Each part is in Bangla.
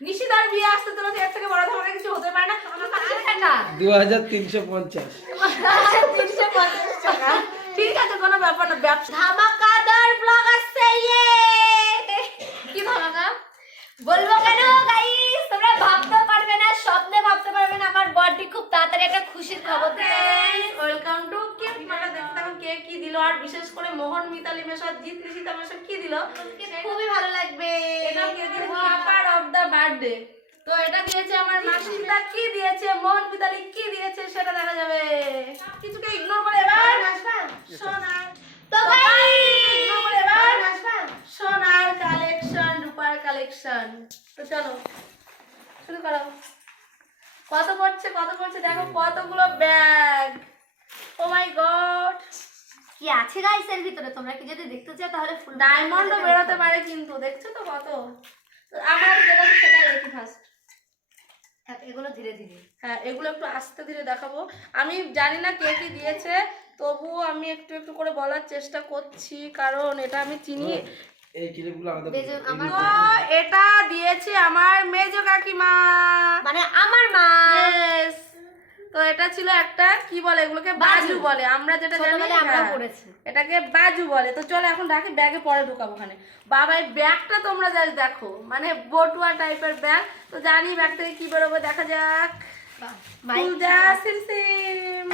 নিশিদার বিয়ে আসতে তোর এর থেকে বড় ধরনের কিছু হতে পারে না। আমার কাছে না। দু হাজার তিনশো পঞ্চাশ। তিনশো পঞ্চাশ টাকা। ঠিক আছে কোনো ব্যাপার না ব্যবসা। ধামাকাদার ব্লগ আসছে ইয়ে! কি ধামাকা? বলব কেন গাইস তোমরা ভাবতে পারবে না স্বপ্নে ভাবতে পারবে না আমার মিতালি মেশা জিৎ ঋষিতা মেশা কি দিল? খুবই ভালো লাগবে। এটা কে দিয়েছে কিপার অফ দ্য বার্থডে তো এটা দিয়েছে আমার মাসিদা কি দিয়েছে? মোহন মিতালি কি দিয়েছে? সেটা দেখা যাবে। কিছুকে ইগনোর করে এবার। সোনার তো ইগনোর করে এবার। সোনার কালেকশন রূপার কালেকশন তো চলো শুরু করো। কত পড়ছে কত পড়ছে? দেখো কতগুলো ব্যাগ ও মাই গড কি আছে গাইস এর ভিতরে? তোমরা কি যদি দেখতে চাও তাহলে ফুল ডায়মন্ডও বেরোতে পারে কিন্তু দেখছ তো কত? তো আমার যেটা সেটাই দেখি ফার্স্ট এগুলো ধীরে ধীরে। হ্যাঁ এগুলো একটু আস্তে ধীরে দেখাবো। আমি জানি না কে কি দিয়েছে তবুও আমি একটু একটু করে বলার চেষ্টা করছি কারণ এটা আমি চিনি। এই ক্লিপগুলো আমার- এটা দিয়েছে আমার মেজো কাকিমা। মানে আমার মা। এটা ছিল একটা কি বলে এগুলোকে? বাজু। বলে। আমরা যেটা জানি আমরা। পড়েছি। এটাকে বাজু বলে। তো চলো এখন রাখি ব্যাগে পরে ঢুকাবো ওখানে। বাবা এই ব্যাগটা তোমরা যা দেখো। মানে বটুয়া টাইপের ব্যাগ। তো জানি ব্যাগ থেকে কি বেরোবে দেখা যাক। যা সিম সিম।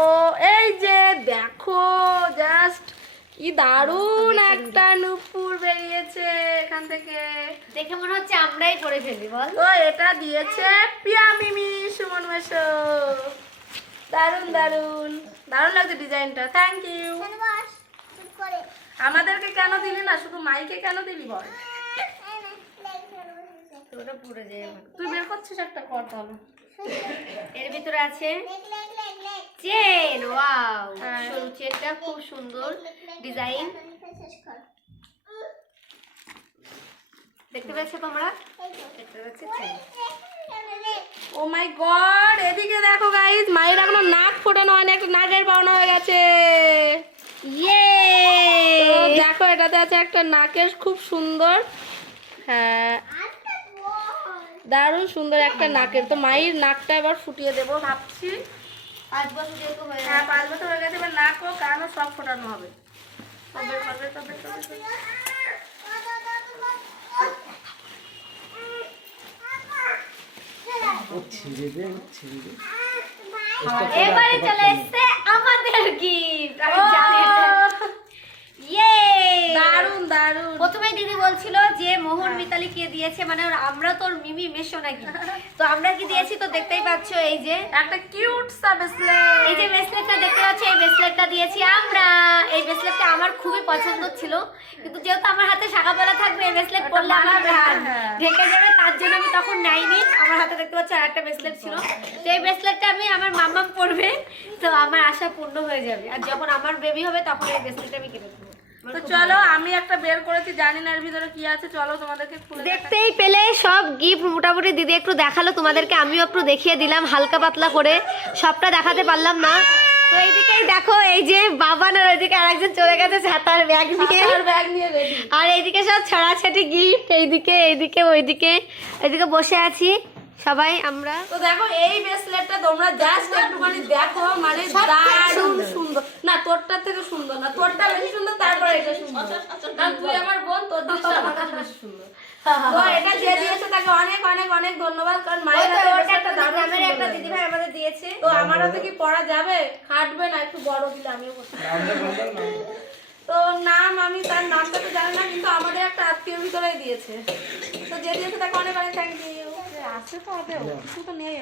ও এই যে দেখো জাস্ট কি দারুণ একটা নুপুর বেরিয়েছে এখান থেকে। দেখে মনে হচ্ছে আমরাই পড়ে ফেলি বল। তো এটা দিয়েছে পিয়া মিমি সুমন মেশো দারুণ দারুণ। দারুণ লাগছে ডিজাইনটা থ্যাংক ইউ আমাদেরকে কেন দিলি না? শুধু মাইকে কেন দিলি বল? ওটা পড়ে যায় তুই বের করছিস একটা কর তাহলে। এর ভিতরে আছে চেন ওয়াও। হ্যাঁ। চেনটা খুব সুন্দর ডিজাইন। দেখতে পাচ্ছ তোমরা? দেখতে পাচ্ছ চেন। ও মাই গড এদিকে দেখো গাইস মায়ের এখনও নাক ফোটানো হয়নি একটা নাকের পাওনা হয়ে গেছে। ইয়ে দেখো এটাতে আছে একটা নাকের খুব সুন্দর হ্যাঁ দারুণ সুন্দর একটা নাকের। তো মায়ের নাকটা এবার ফুটিয়ে দেবো। ভাবছি পাঁচ বছর যেহেতু হয়ে হ্যাঁ পাঁচ বছর হয়ে গেছে এবার নাক ও কানও সব ফোটানো হবে। তবে তবে তবে তবে। ও ছিঁড়ে দে ও ছিঁড়ে দে। এবারে চলে এসছে আমাদের গিফট আমি জানি এটা। ইয়ে দারুণ দারুণ প্রথমে দিদি বলছিল যে মোহন মিতালি কে দিয়েছে? মানে আমরা তোর মিমি মেশো নাকি? তো আমরা কি দিয়েছি তো দেখতেই পাচ্ছ এই যে একটা কিউট সা এই যে ব্রেসলেটটা দেখতে পাচ্ছ এই ব্রেসলেটটা দিয়েছি আমরা। এই ব্রেসলেটটা আমার খুবই পছন্দ ছিল কিন্তু যেহেতু আমার হাতে শাখা পলা থাকবে এই ব্রেসলেট পরলে আমার। ঢেকে যাবে তার জন্য আমি তখন নাইনি। আমার হাতে দেখতে পাচ্ছ আর একটা ব্রেসলেট ছিল। তো এই ব্রেসলেটটা আমি আমার মাম্মাম পরবে তো আমার আশা পূর্ণ হয়ে যাবে। আর যখন আমার বেবি হবে তখন এই ব্রেসলেটটা আমি কিনে দেবো। তো চলো আমি একটা বের করেছি জানি না এর ভিতরে কি আছে চলো তোমাদেরকে খুলে দেখতেই পেলে সব গিফট মোটামুটি দিদি একটু দেখাল তোমাদেরকে আমিও একটু দেখিয়ে দিলাম হালকা পাতলা করে। সবটা দেখাতে পারলাম না। তো এইদিকেই দেখো এই যে বাবান আর ওইদিকে আরেকজন চলে গেছে ছাতার ব্যাগ নিয়ে। আর ব্যাগ নিয়ে আর এইদিকে সব ছড়াছাটি গিফট এইদিকে এইদিকে ওইদিকে। এইদিকে বসে আছি। সবাই আমরা তো দেখো এই ব্রেসলেটটা তোমরা জাস্ট একটুখানি দেখো মানে দারুণ সুন্দর। না তোরটা থেকে সুন্দর না তোরটা বেশি সুন্দর তারপরে এটা সুন্দর। কারণ তুই আমার বোন তোর জিনিসটা আমার কাছে বেশি সুন্দর। তো এটা যে দিয়েছে তাকে অনেক অনেক অনেক ধন্যবাদ কারণ মায়ের হাতে ওটা একটা দারুণ একটা দিদি ভাই আমাদের দিয়েছে। তো আমার হাতে কি পড়া যাবে? খাটবে না একটু বড় দিলে আমিও করতে পারব। নামটা বলতো নাম তো নাম আমি তার নামটা তো জানি না কিন্তু আমাদের একটা আত্মীয় ভিতরেই দিয়েছে। তো যে দিয়েছে তাকে অনেক অনেক থ্যাংক ইউ আছে তো হবে কিছু তো নেই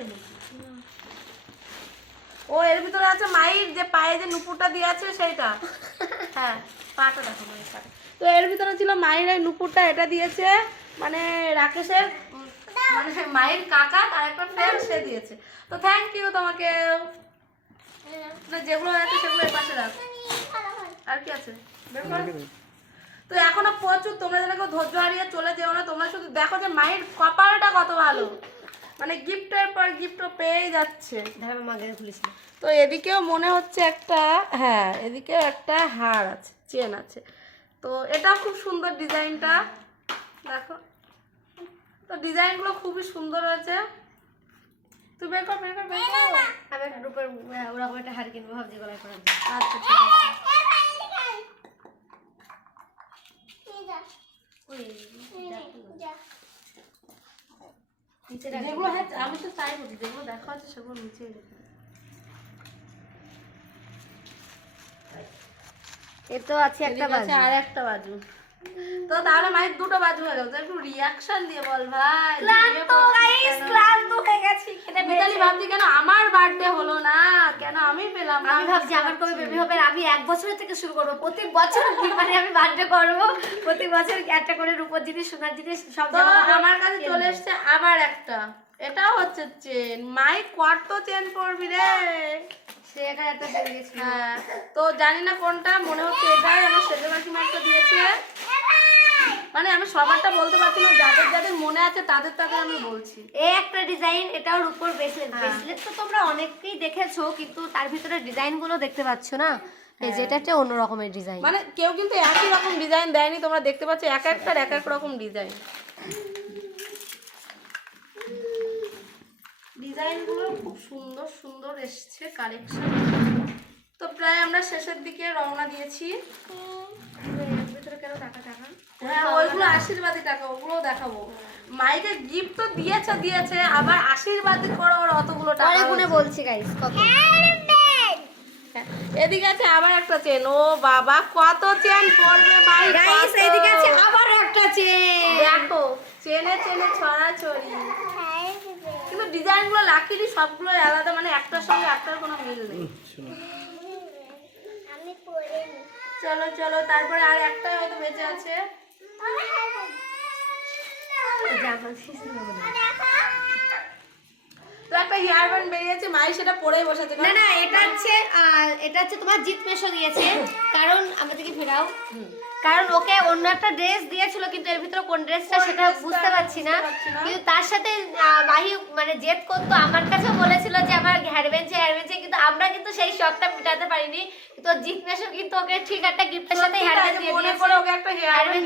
ও এর ভিতরে আছে মায়ের যে পায়ে যে নুপুরটা দিয়ে আছে সেইটা। হ্যাঁ পাটা দেখো মায়ের পাটা। তো এর ভিতরে ছিল মায়ের এই নুপুরটা এটা দিয়েছে মানে রাকেশের মানে মায়ের কাকা তার একটা ফ্রেন্ড সে দিয়েছে। তো থ্যাংক ইউ তোমাকে। না, যেগুলো আছে সেগুলো এর পাশে রাখ আর কি আছে। তো এখনও প্রচুর তোমরা যেন কেউ ধৈর্য হারিয়ে চলে যেও না তোমরা শুধু দেখো যে মায়ের কপালটা কত ভালো। মানে গিফটের পর গিফট পেয়েই যাচ্ছে। তো এদিকেও মনে হচ্ছে একটা হ্যাঁ এদিকেও একটা হার আছে চেন আছে। তো এটাও খুব সুন্দর ডিজাইনটা দেখো। তো ডিজাইনগুলো খুবই সুন্দর হয়েছে। তুই বের কর বের কর বের কর। আমি একটা রূপের আহ, ওরকম একটা হাড়ি কিনবো ভাবছি গলায় জন্য। আচ্ছা ঠিক আছে ওই, নিচে রাখ। যেগুলো হ্যাঁ আমি তো চাই বলি যেগুলো দেখা আছে সেগুলো নিচে। এ তো আছে একটা বাজু আর একটা বাজু তো তাহলে মায়ের দুটো বাজু হয়ে গেল একটু রিয়াকশন দিয়ে বল ভাই। ক্লান্ত গাইস ক্লান্ত হয়ে গেছি খেতে মিতালি ভাবছি কেন আমার বার্থডে হলো না? কেন আমি পেলাম না? আমি ভাবছি আমার কবে বেবি হবে আমি এক বছরের থেকে শুরু করব। প্রতি বছর মানে আমি বার্থডে করব? প্রতি বছর একটা করে রূপোর জিনিস সোনার জিনিস সব আমার কাছে চলে এসেছে আবার একটা। এটাও হচ্ছে চেন মাই কত চেন পড়বি রে। সে এখানে একটা দিয়ে দিয়েছিল হ্যাঁ তো জানি না কোনটা মনে হচ্ছে এটাই আমার সেজে মাসিমা একটা দিয়েছে। মানে আমি সবারটা বলতে পারছি না যাদের যাদের মনে আছে তাদের তাদের আমি বলছি। এই একটা ডিজাইন এটাও রূপোর ব্রেসলেট হ্যাঁ। ব্রেসলেট তো তোমরা অনেকেই দেখেছ কিন্তু তার ভিতরে ডিজাইনগুলো দেখতে পাচ্ছ না। এই যেটা একটা অন্য রকমের ডিজাইন মানে কেউ কিন্তু একই রকম ডিজাইন দেয়নি তোমরা দেখতে পাচ্ছ এক একটার এক এক রকম ডিজাইন ডিজাইনগুলো খুব সুন্দর সুন্দর এসছে কালেকশন তো প্রায় আমরা শেষের দিকে রওনা দিয়েছি। ভিতরে কেন টাকা টাকা? হ্যাঁ ওইগুলো আশীর্বাদী টাকা ওগুলোও দেখাবো। মাইকে গিফট তো দিয়েছে দিয়েছে আবার আশীর্বাদী করে ওর অতগুলো টাকা গুনে বলছি গাইস কত? হ্যাঁ, এদিকে আছে আবার একটা চেন ও বাবা কত চেন পড়বে মাই গাইস কত। আছে আবার একটা চেন দেখো চেনে চেনে ছড়াছড়ি। ডিজাইনগুলো লাকিলি সবগুলো আলাদা মানে একটার সঙ্গে একটার কোনো মিল নেই। চলো চলো তারপরে আর একটা হয়তো বেঁচে আছে। তো একটা হেয়ার ব্যান্ড বেরিয়েছে মাই সেটা পরেই না না এটা হচ্ছে এটা হচ্ছে তোমার জিত দিয়েছে। কারণ আমাদেরকে ফেরাও। কারণ ওকে অন্য একটা ড্রেস দিয়েছিল কিন্তু এর ভিতরে কোন ড্রেসটা সেটা বুঝতে পারছি না। কিন্তু তার সাথে বাহি মাহি মানে জেদ করতো আমার কাছেও বলেছিল যে আমার হেয়ার বেঞ্চে হেয়ার কিন্তু আমরা কিন্তু সেই শখটা মেটাতে পারিনি। কিন্তু ওর মেশো কিন্তু ওকে ঠিক একটা গিফটের সাথে সত্যি হেয়ার তাই বেঞ্চ যে দিয়ে দিয়েছে। ওকে একটা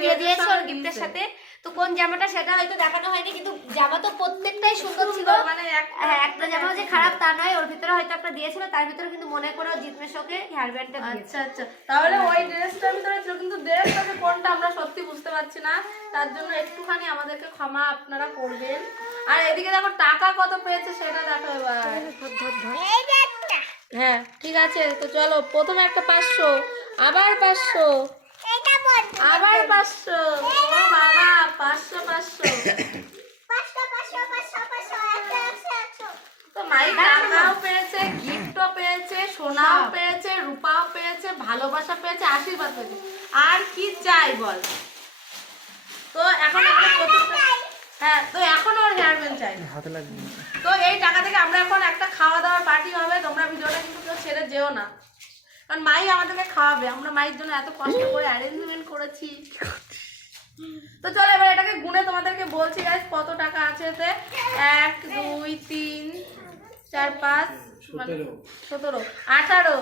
দিয়ে দিয়েছে ওর গিফটের সাথে। তো কোন জামাটা সেটা হয়তো দেখানো হয়নি কিন্তু জামা তো প্রত্যেকটাই সুন্দর ছিল। মানে একটা- হ্যাঁ একটা জামা যে খারাপ তা নয় ওর ভিতরে হয়তো একটা দিয়েছিল তার ভিতরে কিন্তু মনে করে জিত মেশোকে হেয়ার ব্যান্ডটা দিয়েছে। আচ্ছা। আচ্ছা তাহলে ওই ড্রেসটার ভিতরে ছিল কিন্তু ড্রেসটা যে কোনটা আমরা সত্যি বুঝতে পারছি না। তার জন্য একটুখানি আমাদেরকে ক্ষমা আপনারা করবেন। আর এদিকে দেখো টাকা কত পেয়েছে সেটা দেখো এবার। হ্যাঁ ঠিক আছে তো চলো প্রথমে একটা পাঁচশো আবার পাঁচশো। আবার পাঁচশো। বাবা পাঁচশো পাঁচশো। তো মাই টাকাও পেয়েছে গিফটও পেয়েছে সোনাও পেয়েছে রূপাও পেয়েছে ভালোবাসা পেয়েছে আশীর্বাদ পেয়েছে। আর কি চাই বল? তো এখন হ্যাঁ তো এখন ওর হেয়ার ব্যান্ড চাই হাতে লাগবে। তো এই টাকা থেকে আমরা এখন একটা খাওয়া দাওয়ার পার্টি হবে তোমরা ভিডিওটা কিন্তু কেউ ছেড়ে যেও না। কারণ মাই আমাদেরকে খাওয়াবে। আমরা মায়ের জন্য এত কষ্ট করে অ্যারেঞ্জমেন্ট করেছি। তো চলো এবার এটাকে গুনে তোমাদেরকে বলছি গাইস কত টাকা আছে এতে? এক দুই তিন চার পাঁচ মানে সতেরো আঠারো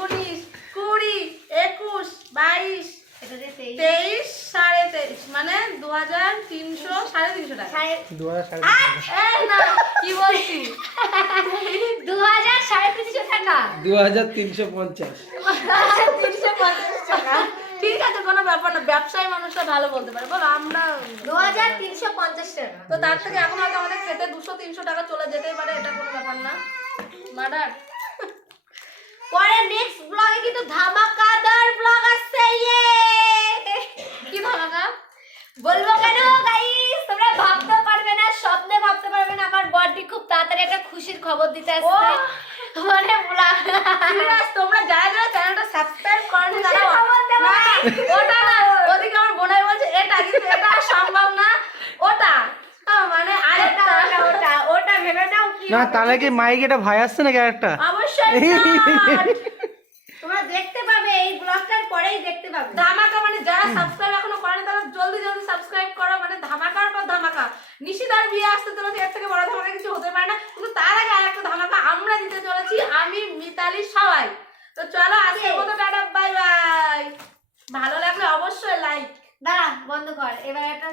উনিশ কুড়ি একুশ বাইশ তেইশ। তেইশ সাড়ে তেইশ মানে দু হাজার তিনশো সাড়ে তিনশো টাকা। দু হাজার সাড়ে এই না। কি বলছি? দু হাজার সাড়ে তিনশো টাকা। দু হাজার তিনশো পঞ্চাশ। তিনশো পঞ্চাশ টাকা। ঠিক আছে কোনো ব্যাপার না। ব্যবসায়ী মানুষরা ভালো বলতে পারে। বলো আমরা দু হাজার তিনশো পঞ্চাশ টাকা। তো তার থেকে এখন হয়তো আমাদের খেতে দুশো তিনশো টাকা চলে যেতেই পারে এটা কোনো ব্যাপার না। মার্ডার পরে নেক্সট ব্লগে কিন্তু ধামাকাদার ব্লগ আসছে ইয়ে কি ধামাকা? বলব কেন গাইস তোমরা ভাবতে পারবে না স্বপ্নে ভাবতে পারবে না আমার বডি খুব তাড়াতাড়ি একটা খুশির খবর দিতে আসছে। মানে Serious, তোমরা যারা যারা চ্যানেলটা সাবস্ক্রাইব করনি তারা। না, ওটা না ওদিকে আমার বোনাই বলছে এটা কিন্তু এটা সম্ভব না ওটা। মানে আরেকটা। ওটা ওটা ভেবে নাও কি না তাহলে কি মাইক এটা ভাই আসছে নাকি একটা অবশ্যই তোমরা দেখতে পাবে এই ব্লগটার পরেই দেখতে পাবে। ধামাকা মানে যারা সাবস্ক্রাইব এখনও করেনি তারা জলদি জলদি সাবস্ক্রাইব করো মানে ধামাকা। নিশিদার বিয়ে আসতে চলেছে এর থেকে বড় ধামাকা কিছু হতে পারে না। কিন্তু তার আগে আর একটা ধামাকা আমরা দিতে চলেছি আমি মিতালি সবাই। তো চলো আজকের মতো টাটা বাই বাই। ভালো লাগলে অবশ্যই লাইক দাঁড়া বন্ধ কর এবার একটা